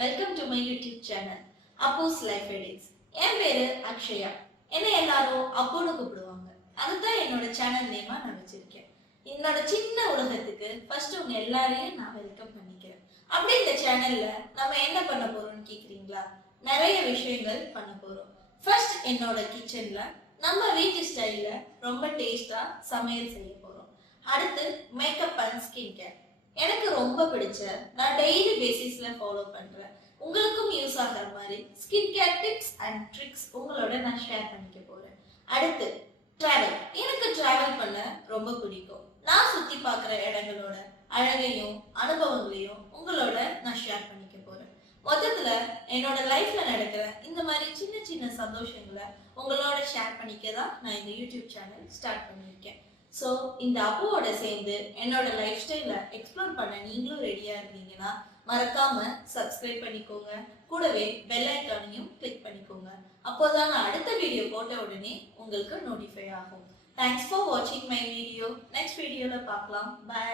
Welcome to my YouTube channel, Appu's Life Edits. என் பேரு அக்ஷயா. என்னை எல்லாரும் அப்புன்னு கூப்பிடுவாங்க. அதுதான் என்னோட சேனல் நேமா நான் வச்சிருக்கேன். என்னோட சின்ன உலகத்துக்கு ஃபர்ஸ்ட் உங்க எல்லாரையும் நான் வெல்கம் பண்ணிக்கிறேன். அப்படி இந்த சேனல்ல நம்ம என்ன பண்ண போறோம்னு கேக்குறீங்களா? நிறைய விஷயங்கள் பண்ண போறோம். ஃபர்ஸ்ட் என்னோட கிச்சன்ல நம்ம வீட்டு ஸ்டைல்ல ரொம்ப டேஸ்டா சமையல் செய்ய போறோம். அடுத்து மேக்கப் அண்ட் ஸ்கின் கேர். எனக்கு ரொம்ப பிடிச்ச நான் டெய்லி பேசிஸ்ல ஃபாலோ பண்றேன் உங்களுக்கும் யூஸ் ஆகிற மாதிரி skin care tips and tricks உங்களோட நான் ஷேர் பண்ணிக்க போறேன். அடுத்து டிராவல். எனக்கு டிராவல் பண்ண ரொம்ப பிடிக்கும். நான் சுத்தி பார்க்குற இடங்களோட அழகையும் அனுபவங்களையும் உங்களோட நான் ஷேர் பண்ணிக்க போறேன். மொத்தத்துல என்னோட லைஃப்ல நடக்கிற இந்த மாதிரி சின்ன சின்ன சந்தோஷங்களை உங்களோட ஷேர் பண்ணிக்க தான் நான் இந்த யூடியூப் சேனல் ஸ்டார்ட் பண்ணியிருக்கேன். ஸோ இந்த அப்புவோட சேர்ந்து என்னோட லைஃப் ஸ்டைல எக்ஸ்ப்ளோர் பண்ண நீங்களும் ரெடியா இருந்தீங்கன்னா மறக்காம சப்ஸ்கிரைப் பண்ணிக்கோங்க. கூடவே பெல் ஐக்கானையும் கிளிக் பண்ணிக்கோங்க. அப்போதான் நான் அடுத்த வீடியோ போட்ட உடனே உங்களுக்கு நோட்டிஃபை ஆகும். தேங்க்ஸ் ஃபார் வாட்சிங் மை வீடியோ. நெக்ஸ்ட் வீடியோல பார்க்கலாம். பை.